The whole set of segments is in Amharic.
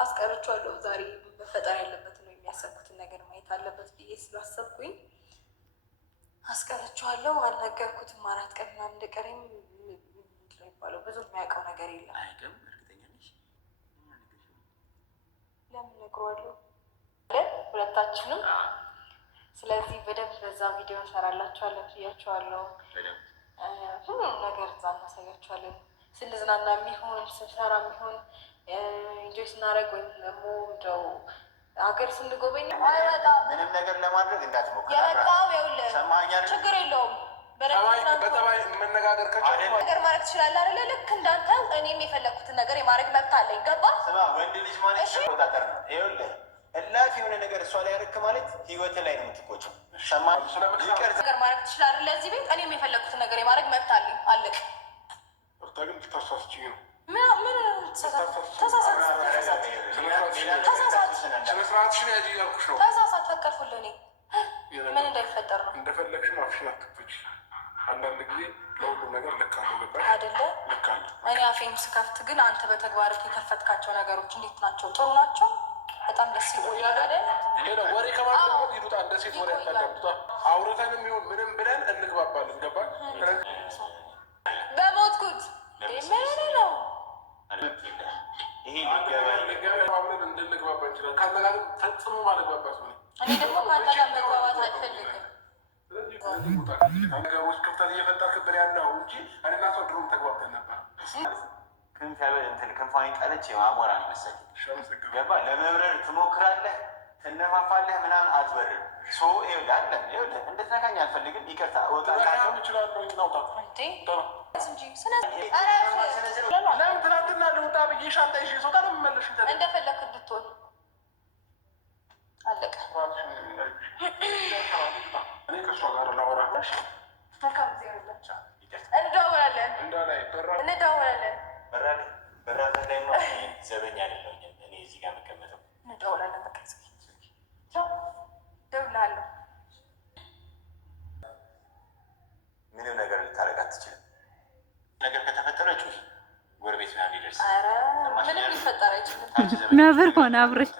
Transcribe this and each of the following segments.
አስቀርቻለሁ። ዛሬ መፈጠር ያለበት ነው የሚያሰብኩትን ነገር ማየት አለበት ብዬ ስላሰብኩኝ አስቀርቻለሁ። አልነገርኩትም። 4 ቀን ምናምን እንደቀረኝ ይባለው ብዙ የሚያውቀው ነገር የለም። ለምን ነግሯለሁ ሁለታችንም። ስለዚህ በደንብ በዛ ቪዲዮ እንሰራላችኋለን ብያችኋለሁ። ሁሉም ነገር እዛ እናሳያችኋለን። ስንዝናና የሚሆን ስንሰራ የሚሆን ኢንጆይ ስናደርግ ወይም ደግሞ እንደው ሀገር ስንጎበኝ ምንም ነገር ለማድረግ እንዳትሞክር። ችግር የለውም። በጠባይ መነጋገር ነገር ማድረግ ትችላለህ አይደለ? ልክ እንዳንተ እኔም የፈለግኩትን ነገር የማድረግ መብት አለኝ። ገባ? ስማ፣ ወንድ ልጅ ማለት ተቆጣጠር ነው። ይኸውልህ እላፊ የሆነ ነገር እሷ ላይ ያደረክ ማለት ህይወት ላይ ነው የምትቆጨው። ነገር ማድረግ ትችላለህ ለዚህ ቤት። እኔም የፈለግኩትን ነገር የማድረግ መብት አለኝ። አለቅ ግን ልታሳስችኝ ነው። ተሳሳት ፈቀድኩልህ። እኔ ምን እንዳይፈጠር ነው እንደፈለግሽ ነው። አፍሽን አትክፈች። አንዳንድ ጊዜ ለሁሉም ነገር ልክ አለው አይደለ? እኔ አፌን ስከፍት ግን አንተ በተግባር የከፈትካቸው ነገሮች እንዴት ናቸው? ጥሩ ናቸው። በጣም ደስ ይላል አይደል? ወሬ ከማለት ይሉጣ እንደ ሴት ወሬ ያዳምጡታ። አውርተንም ይሁን ምንም ብለን እንግባባለን። ገባል? በሞትኩት ምን ነው ይሄ እንድንግባባ እንችላለን። ከአንተ ጋር ፈጽሞ ማለግባባት ሆነ። እኔ ደግሞ ከአንተ ጋር መግባባት አልፈልግም። ነገሮች ክፍተት እየፈጠርክብን ያለው እንጂ እኔና እሷ ድሮም ተግባብተን ነበር። ክንፏን ጣለች አሞራ ነው መሰለኝ። ገባ? ለመብረር ትሞክራለህ፣ ትነፋፋለህ፣ ምናምን አትበርም። እንድትነካኝ አልፈልግም። ይቅርታ እወጣለሁ። እችላለሁ። እናውጣ ለምን ትናንትና ልውጣ ብዬ ሻንጣ ይዤ ስወጣ ነው የምመለሽ? እንደፈለክ እንድትሆን አለቀ። እኔ ከእሷ ጋር ላወራ እንደዋወላለን። እንደዋወላለን። በራተ ላይ ነው ዘበኛ አይደለሁም እኔ እዚህ ጋር መቀመጠው። እንደዋወላለን። በቃ ደውላለሁ። ምንም ነገር ልታረግ አትችልም። ነገር ከተፈጠረ ጩሂ፣ ጎረቤት ምናምን ይደርስ። ምንም ሊፈጠር አይችልም። ነብር ሆነ አብረሽ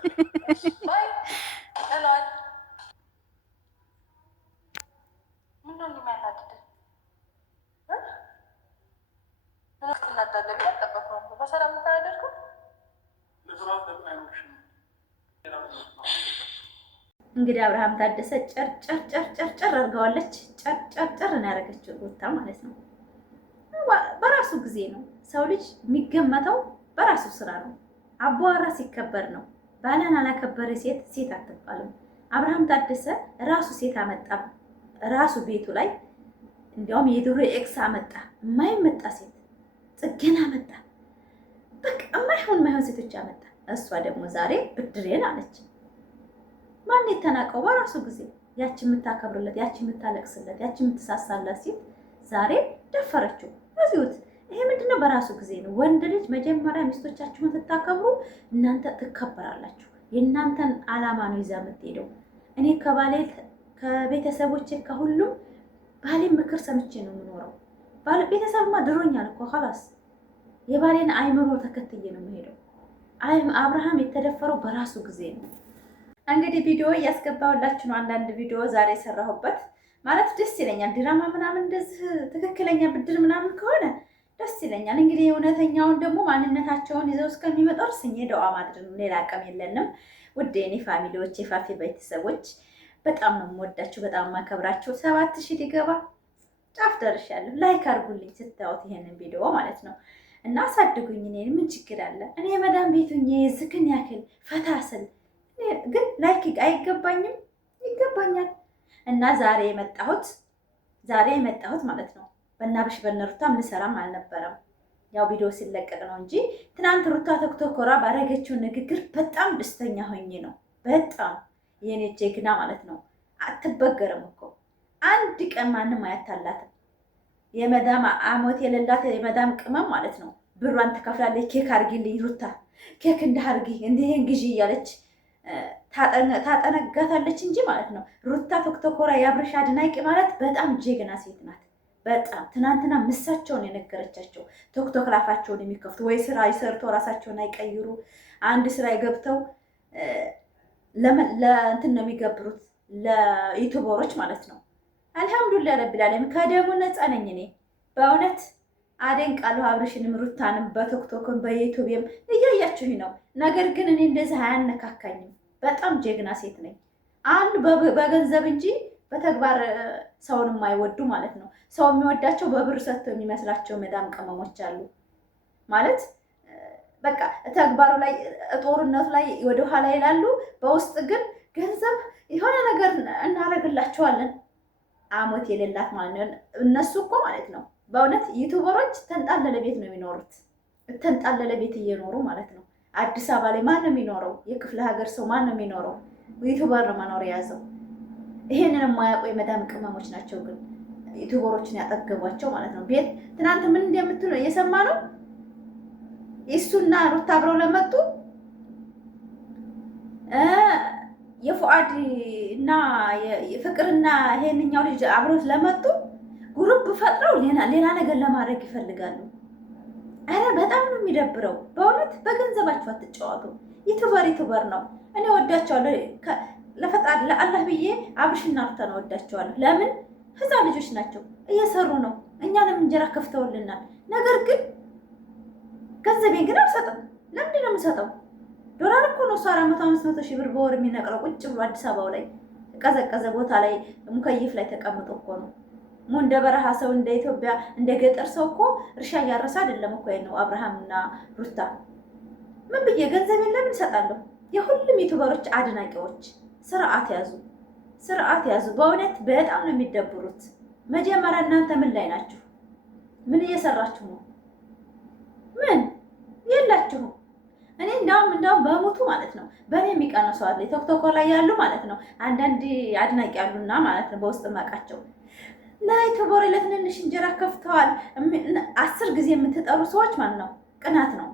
እንግዲህ አብርሃም ታደሰ ጨርጨር አድርገዋለች። ጨርጨር ነው ያደረገችው ሩታ ማለት ነው። በራሱ ጊዜ ነው ሰው ልጅ የሚገመተው፣ በራሱ ስራ ነው። አቧራ ሲከበር ነው። ባለን አላከበረ ሴት አትባልም። አብርሃም ታደሰ ራሱ ሴት አመጣ፣ ራሱ ቤቱ ላይ እንዲያውም የድሮ ኤክስ አመጣ፣ የማይመጣ ሴት ጽጌን አመጣ። በቃ የማይሆን ሴቶች አመጣ። እሷ ደግሞ ዛሬ ብድሬን አለች። ማን የተናቀው? በራሱ ጊዜ ያቺ የምታከብርለት፣ ያቺ የምታለቅስለት፣ ያቺ የምትሳሳላት ሴት ዛሬ ደፈረችው። እዚሁት ይሄ ምንድነው? በራሱ ጊዜ ነው። ወንድ ልጅ መጀመሪያ ሚስቶቻችሁን ትታከብሩ፣ እናንተ ትከበራላችሁ። የእናንተን አላማ ነው ይዛ የምትሄደው። እኔ ከባሌ ከቤተሰቦቼ ከሁሉም ባሌን ምክር ሰምቼ ነው የምኖረው። ቤተሰብማ ድሮኛል እኮ ኸላስ። የባሌን አይምሮ ተከትዬ ነው የምሄደው። አብርሃም የተደፈረው በራሱ ጊዜ ነው። እንግዲህ ቪዲዮ እያስገባሁላችሁ ነው። አንዳንድ ቪዲዮ ዛሬ የሰራሁበት ማለት ደስ ይለኛል። ድራማ ምናምን እንደዚህ ትክክለኛ ብድር ምናምን ከሆነ ደስ ይለኛል። እንግዲህ እውነተኛውን ደግሞ ማንነታቸውን ይዘው እስከሚመጣ ድረስ እኔ ደዋ ማድረግ ነው። ሌላ አቅም የለንም። ውድ የኔ ፋሚሊዎች፣ የፋፊ ቤተሰቦች በጣም ነው የምወዳችሁ፣ በጣም የማከብራችሁ። 7000 ሊገባ ጫፍ ደርሻለሁ። ላይክ አድርጉልኝ ስታዩት ይሄንን ቪዲዮ ማለት ነው። እና አሳድጉኝ። እኔ ምን ችግር አለ? እኔ የመዳም ቤቱኝ ዝክን ያክል ፈታ ስል ግን ላይክ አይገባኝም? ይገባኛል። እና ዛሬ የመጣሁት ማለት ነው በእናብሽ በነሩታም ልሰራም አልነበረም። ያው ቪዲዮ ሲለቀቅ ነው እንጂ ትናንት ሩታ ቲክቶከሯ ባረገችው ንግግር በጣም ደስተኛ ሆኜ ነው። በጣም የኔ ጀግና ማለት ነው። አትበገርም እኮ አንድ ቀን ማንም አያታላትም። የመዳም አሞት የሌላት የመዳም ቅመም ማለት ነው። ብሯን ትከፍላለች። ኬክ አርጊልኝ ሩታ፣ ኬክ እንዳርጊ እንዲህን ግዢ እያለች ታጠነጋታለች እንጂ ማለት ነው። ሩታ ቲክቶከሯ የአብርሽ አድናቂ ማለት በጣም ጀግና ሴት ናት። በጣም ትናንትና ምሳቸውን የነገረቻቸው ቶክቶክ ላፋቸውን የሚከፍቱ ወይ ስራ ይሰርቶ ራሳቸውን አይቀይሩ አንድ ስራ ገብተው ለእንትን ነው የሚገብሩት ለዩቱበሮች ማለት ነው። አልሐምዱሊላህ ረቢል ዓለሚን ከደሙ ነፃ ነኝ እኔ በእውነት አደንቃለሁ። አብርሽንም ሩታንም በቶክቶክም በዩቱብም እያያችሁኝ ነው። ነገር ግን እኔ እንደዚህ አያነካካኝም። በጣም ጀግና ሴት ነኝ። አንድ በገንዘብ እንጂ በተግባር ሰውን የማይወዱ ማለት ነው። ሰው የሚወዳቸው በብር ሰጥተው የሚመስላቸው መዳም ቅመሞች አሉ ማለት በቃ ተግባሩ ላይ ጦርነቱ ላይ ወደ ኋላ ይላሉ። በውስጥ ግን ገንዘብ የሆነ ነገር እናደርግላቸዋለን። አሞት የሌላት ማለት ነው። እነሱ እኮ ማለት ነው በእውነት ዩቱበሮች ተንጣለለ ቤት ነው የሚኖሩት። ተንጣለለ ቤት እየኖሩ ማለት ነው። አዲስ አበባ ላይ ማን ነው የሚኖረው? የክፍለ ሀገር ሰው ማን ነው የሚኖረው? ዩቱበር ነው መኖር የያዘው። ይሄንን የማያውቁ የመዳም ቅመሞች ናቸው ግን ዩቱበሮችን ያጠገቧቸው ማለት ነው። ቤት ትናንት ምን እንደምትሉ እየሰማ ነው። እሱና ሩታ አብረው ለመጡ የፉአድ እና የፍቅርና ይሄንኛው ልጅ አብረው ለመጡ ግሩፕ ፈጥረው ሌላ ነገር ለማድረግ ይፈልጋሉ። አረ በጣም ነው የሚደብረው በእውነት። በገንዘባቸው አትጫወቱ። ዩቱበር ነው። እኔ ወዳቸዋለሁ ለፈጣሪ ለአላህ ብዬ አብርሽና ሩታን ወዳቸዋለሁ። ለምን ህፃን ልጆች ናቸው፣ እየሰሩ ነው። እኛንም እንጀራ ከፍተውልናል። ነገር ግን ገንዘቤን ግን አልሰጥም። ለምንድን ነው የምሰጠው? ዶላር እኮ ነው 400-500 ሺህ ብር በወር የሚነቅለው ቁጭ ብሎ አዲስ አበባው ላይ ቀዘቀዘ ቦታ ላይ ሙከይፍ ላይ ተቀምጦ እኮ ነው። እንደ በረሃ ሰው እንደ ኢትዮጵያ እንደ ገጠር ሰው እኮ እርሻ እያረሰ አይደለም እኮ ነው አብርሃምና ሩታ። ምን ብዬ ገንዘቤን ለምን እሰጣለሁ? የሁሉም ዩቱበሮች አድናቂዎች ስርዓት ያዙ፣ ስርዓት ያዙ። በእውነት በጣም ነው የሚደብሩት። መጀመሪያ እናንተ ምን ላይ ናችሁ? ምን እየሰራችሁ ነው? ምን የላችሁም። እኔ እንዳውም በሞቱ ማለት ነው በእኔ የሚቀነው ሰው አለ ቶክቶክ ላይ ያሉ ማለት ነው። አንዳንድ አድናቂ ያሉና ማለት ነው በውስጥ ማቃቸው ለዩቱበር ለትንንሽ እንጀራ ከፍተዋል 10 ጊዜ የምትጠሩ ሰዎች ማለት ነው። ቅናት ነው።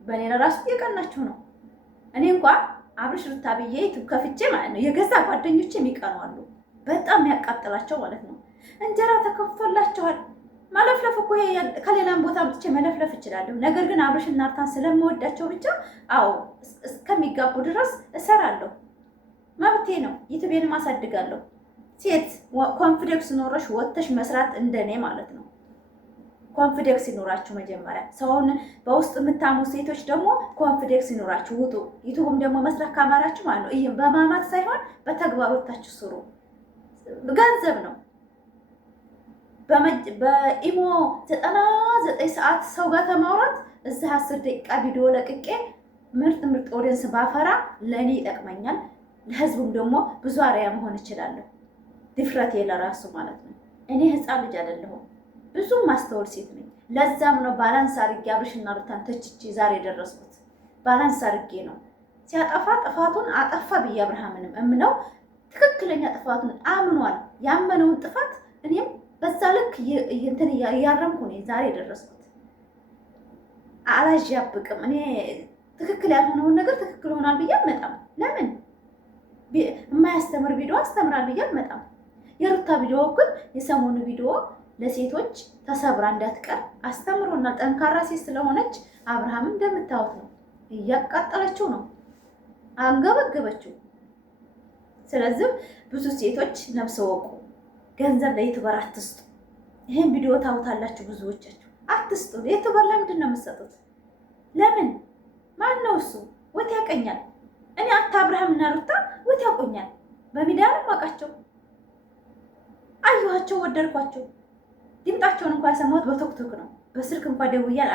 በእኔ ለራሱ እየቀናችሁ ነው። እኔ እንኳን አብርሽ ሩታ ብዬ ዩቱብ ከፍቼ ማለት ነው የገዛ ጓደኞቼ የሚቀኑ አሉ። በጣም የሚያቃጥላቸው ማለት ነው። እንጀራ ተከፍቶላቸዋል። ማለፍለፍ እኮ ከሌላም ቦታ ብቻ መለፍለፍ እችላለሁ። ነገር ግን አብርሽና ሩታን ስለምወዳቸው ብቻ አዎ እስከሚጋቡ ድረስ እሰራለሁ። መብቴ ነው። ዩቱቤንም አሳድጋለሁ። ሴት ኮንፊደንስ ኖረሽ ወጥተሽ መስራት እንደኔ ማለት ነው። ኮንፊደንስ ይኖራችሁ መጀመሪያ። ሰውን በውስጥ የምታሙ ሴቶች ደግሞ ኮንፊደንስ ይኖራችሁ ውጡ። ዩቱብም ደግሞ መስራት ካማራችሁ ማለት ነው በማማት ሳይሆን በተግባሮታችሁ ስሩ። ገንዘብ ነው። በኢሞ 99 ሰዓት ሰው ጋር ከማውራት እዚህ 10 ደቂቃ ቪዲዮ ለቅቄ ምርጥ ኦዲየንስ ባፈራ ለእኔ ይጠቅመኛል። ለህዝቡም ደግሞ ብዙ አርአያ መሆን እችላለሁ። ድፍረቴ ለራሱ ማለት ነው። እኔ ህፃን ልጅ አይደለሁም። ብዙ ማስተዋል ሴት ነኝ። ለዛም ነው ባላንስ አድርጌ አብርሽና ሩታን ተችቼ ዛሬ የደረስኩት። ባላንስ አድርጌ ነው። ሲያጠፋ ጥፋቱን አጠፋ ብዬ አብርሃምንም እምነው ትክክለኛ ጥፋቱን አምኗል። ያመነውን ጥፋት እኔም በዛ ልክ እንትን እያረምኩ ነው ዛሬ የደረስኩት። አላዣብቅም። እኔ ትክክል ያልሆነውን ነገር ትክክል ሆናል ብዬ አልመጣም። ለምን የማያስተምር ቪዲዮ አስተምራል ብዬ አልመጣም። የሩታ ቪዲዮ ግን የሰሞኑ ቪዲዮ ለሴቶች ተሰብራ እንዳትቀር አስተምሮናል። ጠንካራ ሴት ስለሆነች አብርሃም እንደምታዩት ነው፣ እያቃጠለችው ነው፣ አንገበገበችው። ስለዚህ ብዙ ሴቶች ነፍስ ወቁ። ገንዘብ ለዩቱበር አትስጡ። ይሄን ቪዲዮ ታውታላችሁ ብዙዎቻችሁ። አትስጡ። ለዩቱበር ለምንድን ነው የምትሰጡት? ለምን? ማን ነው እሱ? ወት ያቀኛል። እኔ አብርሃምና ሩታ ወት ያቆኛል። በሚዲያ ነው የማውቃቸው። አየኋቸው፣ ወደድኳቸው። ድምጣቸውን እንኳን ያሰማሁት በቶክቶክ ነው። በስልክ እንኳን ደውያል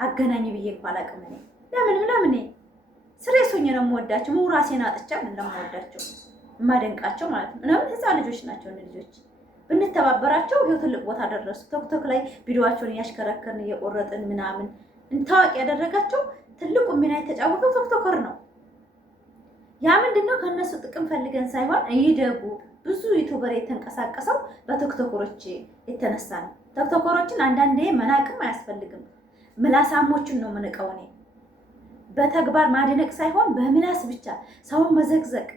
አገናኝ ብዬ እንኳን አላውቅም። እኔ ለምን ስሬስ ሆኜ ነው የምወዳቸው። ራሴን አጥቻ ለምወዳቸው የማደንቃቸው ማለት ነው። ለምን ህፃን ልጆች ናቸው። ልጆች ብንተባበራቸው ይኸው ትልቅ ቦታ ደረሱ። ቶክቶክ ላይ ቪዲዮዋቸውን እያሽከረከርን እየቆረጥን ምናምን ታዋቂ ያደረጋቸው ትልቁ ሚና የተጫወተው ቶክቶከር ነው። ያ ምንድነው? ከነሱ ጥቅም ፈልገን ሳይሆን ይደጉ። ብዙ ዩቱበር የተንቀሳቀሰው በቲክቶከሮች የተነሳ ነው። ቲክቶከሮችን አንዳንዴ መናቅም አያስፈልግም። ምላሳሞችን ነው ምንቀው እኔ። በተግባር ማድነቅ ሳይሆን በምላስ ብቻ ሰውን መዘግዘቅ፣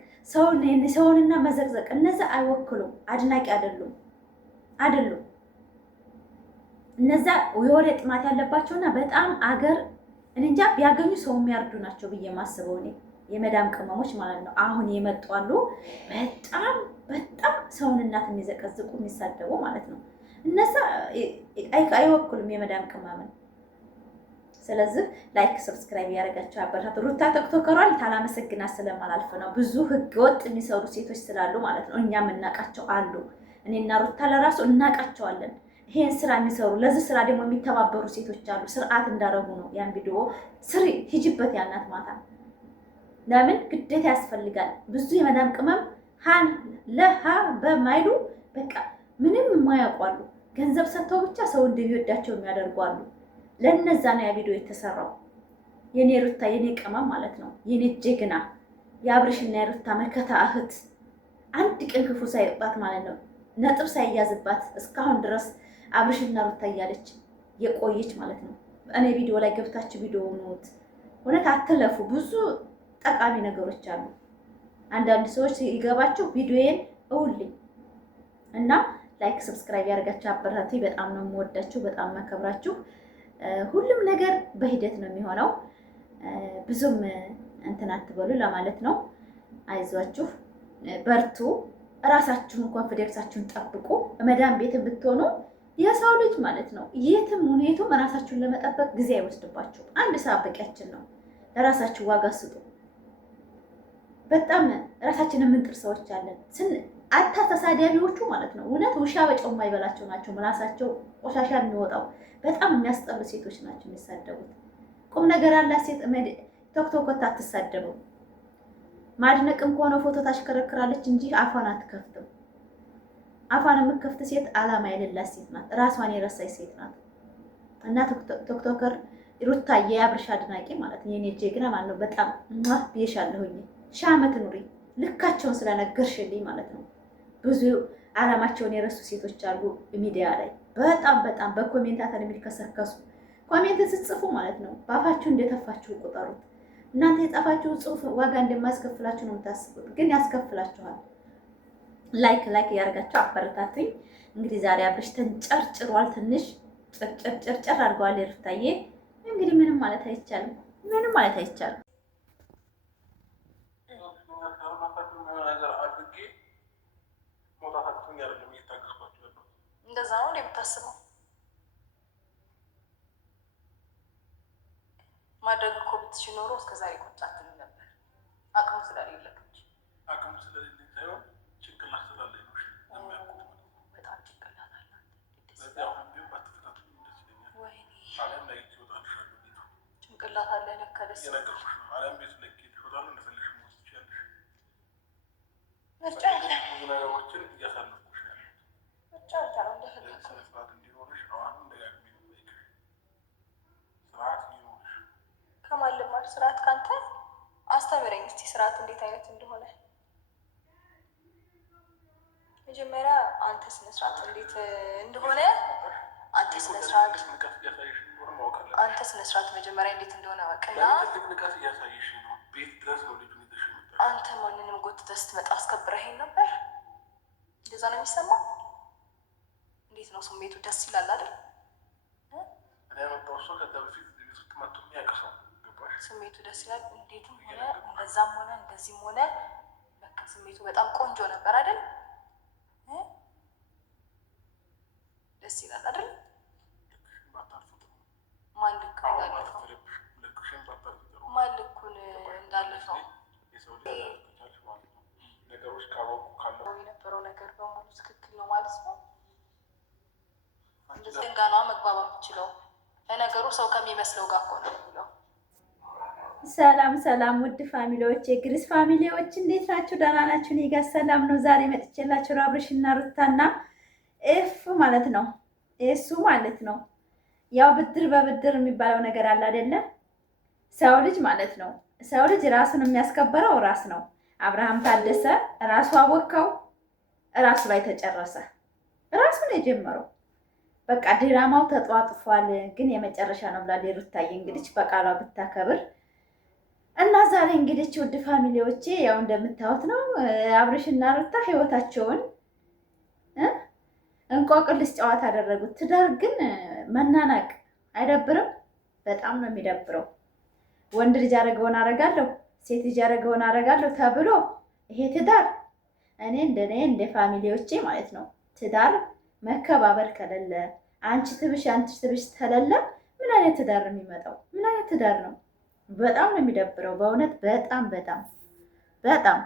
ሰውንና መዘግዘቅ እነዚህ አይወክሉም። አድናቂ አይደሉም። እነዛ የወሬ ጥማት ያለባቸውና በጣም አገር እንጃ ቢያገኙ ሰው የሚያርዱ ናቸው ብዬ ማስበው እኔ የመዳም ቅመሞች ማለት ነው። አሁን የመጡ አሉ በጣም በጣም ሰውን እናት የሚዘቀዝቁ የሚሳደቡ ማለት ነው። እነዛ አይወክሉም የመዳም ቅመምን። ስለዚህ ላይክ ሰብስክራይብ ያደረጋቸው አበረታቱ። ሩታ ቲክቶከሯን ታላመሰግናት ስለማላልፍ ነው። ብዙ ህገወጥ የሚሰሩ ሴቶች ስላሉ ማለት ነው። እኛም እናቃቸው አሉ። እኔና ሩታ ለራሱ እናቃቸዋለን። ይሄን ስራ የሚሰሩ ለዚህ ስራ ደግሞ የሚተባበሩ ሴቶች አሉ። ስርዓት እንዳረጉ ነው። ያን ቪዲዮ ስሪ ሂጅበት ያልናት ማታ። ለምን ግዴታ ያስፈልጋል። ብዙ የመዳም ቅመም ሃን ለሃ በማይሉ በቃ ምንም የማያውቋሉ። ገንዘብ ሰጥተው ብቻ ሰው እንደሚወዳቸው የሚያደርጓሉ። ለነዛ ነው ያ ቪዲዮ የተሰራው። የኔ ሩታ የኔ ቅመም ማለት ነው። የኔ ጀግና የአብርሽና የሩታ መከታ እህት አንድ ቀን ክፉ ሳይባት ማለት ነው። ነጥብ ሳይያዝባት እስካሁን ድረስ አብርሽና ሩታ እያለች የቆየች ማለት ነው። እኔ ቪዲዮ ላይ ገብታችሁ ቪዲዮ ኑት እውነት አትለፉ። ብዙ ጠቃሚ ነገሮች አሉ። አንዳንድ ሰዎች ይገባችሁ ቪዲዮዬን እውልኝ እና ላይክ ሰብስክራይብ ያደርጋችሁ አበረታቱ። በጣም ነው የምወዳችሁ፣ በጣም ማከብራችሁ። ሁሉም ነገር በሂደት ነው የሚሆነው። ብዙም እንትን አትበሉ ለማለት ነው። አይዟችሁ፣ በርቱ፣ እራሳችሁን ኮንፊደንሳችሁን ጠብቁ። መዳም ቤት ብትሆኑ የሰው ልጅ ማለት ነው የትም ሁኔቱም እራሳችሁን ለመጠበቅ ጊዜ አይወስድባችሁ። አንድ ሰዓት በቂያችን ነው። ለራሳችሁ ዋጋ ስጡ። በጣም ራሳችንን የምንጥር ሰዎች አለን። አታ ተሳዳቢዎቹ ማለት ነው እውነት ውሻ በጨው የማይበላቸው ናቸው። ምላሳቸው ቆሻሻ የሚወጣው በጣም የሚያስጠሉ ሴቶች ናቸው የሚሳደቡት። ቁም ነገር ያላት ሴት ቶክቶክ አትሳደበው። ማድነቅም ከሆነ ፎቶ ታሽከረክራለች እንጂ አፏን አትከፍትም። አፏን የምትከፍት ሴት አላማ የሌላት ሴት ናት። ራሷን የረሳች ሴት ናት። እና ቲክቶከር ሩታዬ የአብርሽ አድናቂ ማለት ነው የኔ ጀግና ማለት ነው። በጣም ብዬሻለሁኝ። ሺህ ዓመት ኑሪ። ልካቸውን ስለነገርሽልኝ ማለት ነው። ብዙ አላማቸውን የረሱ ሴቶች አሉ ሚዲያ ላይ በጣም በጣም በኮሜንታተር የሚከሰከሱ ኮሜንት ስትጽፉ ማለት ነው በአፋችሁ እንደተፋችሁ ቁጠሩት። እናንተ የጻፋችሁ ጽሁፍ ዋጋ እንደማያስከፍላችሁ ነው የምታስቡት፣ ግን ያስከፍላችኋል። ላይክ ያደርጋችሁ አበረታቱኝ። እንግዲህ ዛሬ አብርሽ ተንጨርጭሯል። ትንሽ ጭርጭር አድርገዋል ሩታዬ። እንግዲህ ምንም ማለት አይቻልም፣ ምንም ማለት አይቻልም። እንደዛ ነው የምታስበው? ማድረግ እኮ ብትችል ኖሮ እስከ ዛሬ ቁጭ አትልም ነበር። አቅሙ ስለሌለህ እንጂ አቅሙ ስለሌለኝ ሳይሆን ጭንቅላት ስላለኝ ነው። በጣም ጭንቅላት አለ። ጭንቅላት አለ ለካ ደስ ምርጫ ነገሮችን እያሳለፍኩሽ ምርጫ ነው እንደፈለግ ስርዓት እንዲኖርሽ አሁንም ደጋግሜ ነው የምጠይቅሽ። ስርዓት እንዲኖርሽ ከማን ልማር? ስርዓት ካንተ አስተምረኝ እስቲ ስርዓት እንዴት አይነት እንደሆነ። መጀመሪያ አንተ ስነ ስርዓት እንዴት እንደሆነ አንተ ስነ ስርዓት መጀመሪያ እንዴት እንደሆነ አውቅና ንቀት እያሳየሽ ነው። ቤት ድረስ ነው ልጁን ይዘሽ መጣሽ። አንተ ማንንም ጎትተህ ስትመጣ አስከብረኸኝ ነበር። እንደዛ ነው የሚሰማው? እንዴት ነው ስሜቱ? ደስ ይላል አይደል? እኔ ያመጣው ሰው ከዛ በፊት ቤት ውስጥ መጥቶ የሚያውቅ ሰው ገባሽ? ስሜቱ ደስ ይላል። እንዴትም ሆነ እንደዛም ሆነ እንደዚህም ሆነ በቃ ስሜቱ በጣም ቆንጆ ነበር አይደል? ደስ ይላል አይደል? ማን ልክ እንዳለፈው ማን ልኩን እንዳለፈው ነገሮች ካወቁ ካለው የነበረው ነገር በሙሉ ትክክል ነው ማለት ነው። እንደዚህ ጋር ነው መግባባ የምችለው። ለነገሩ ሰው ከሚመስለው ጋር እኮ ነው የሚለው። ሰላም ውድ ፋሚሊዎች፣ የግሪስ ፋሚሊዎች እንዴት ናችሁ? ደህና ናችሁ? እኔ ጋር ሰላም ነው። ዛሬ መጥቼላችሁ አብርሽና ሩታና ኤፍ ማለት ነው እሱ ማለት ነው። ያው ብድር በብድር የሚባለው ነገር አለ አይደለ? ሰው ልጅ ማለት ነው ሰው ልጅ ራሱን የሚያስከበረው ራስ ነው። አብርሃም ታደሰ ራሱ አወካው፣ ራሱ ላይ ተጨረሰ። ራሱ ነው የጀመረው። በቃ ድራማው ተጧጥፏል፣ ግን የመጨረሻ ነው ብላ ሩታዬ እንግዲህ በቃሏ ብታከብር እና ዛሬ እንግዲህ ውድ ፋሚሊዎቼ ያው እንደምታዩት ነው አብርሽና ሩታ ህይወታቸውን እንቆቅልሽ ጨዋታ አደረጉት። ትዳር ግን መናናቅ አይደብርም? በጣም ነው የሚደብረው። ወንድ ልጅ አደረገውን አደርጋለሁ፣ ሴት ልጅ አደረገውን አደርጋለሁ ተብሎ ይሄ ትዳር እኔ እንደ ፋሚሊዎቼ ማለት ነው ትዳር መከባበር ከሌለ አንቺ ትብሽ ተለለ ምን አይነት ትዳር ነው የሚመጣው? ምን አይነት ትዳር ነው? በጣም ነው የሚደብረው በእውነት በጣም በጣም በጣም